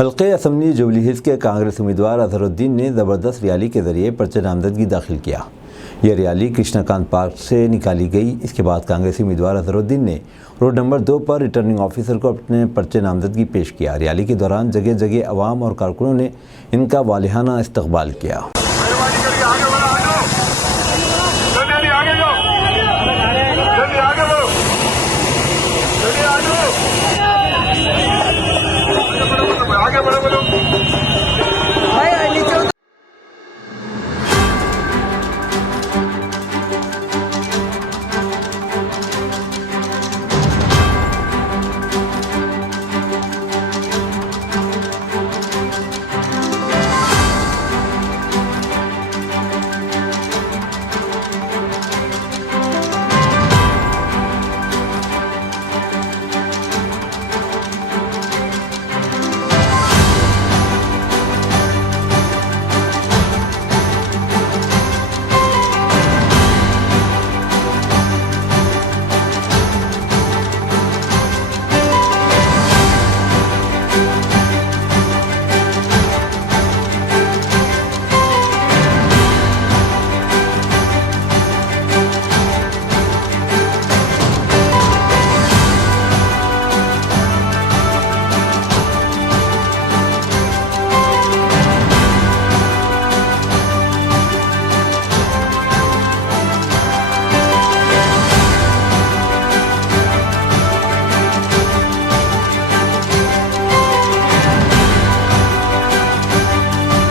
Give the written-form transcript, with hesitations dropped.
हल्के assembly jubilee hills के कांग्रेस उम्मीदवार अजहरुद्दीन ने ज़बरदस्त रैली के ज़रिए पर्चे नामजदगी दाखिल किया। यह रैली कृष्णाकांत पार्क से निकाली गई। इसके बाद कांग्रेसी उम्मीदवार अजहरुद्दीन ने रोड नंबर 2 पर रिटर्निंग ऑफिसर को अपने पर्चे नामजदगी पेश किया। रैली के दौरान जगह जगह अवाम और कारकुनों ने इनका वालिहाना इस्तकबाल किया।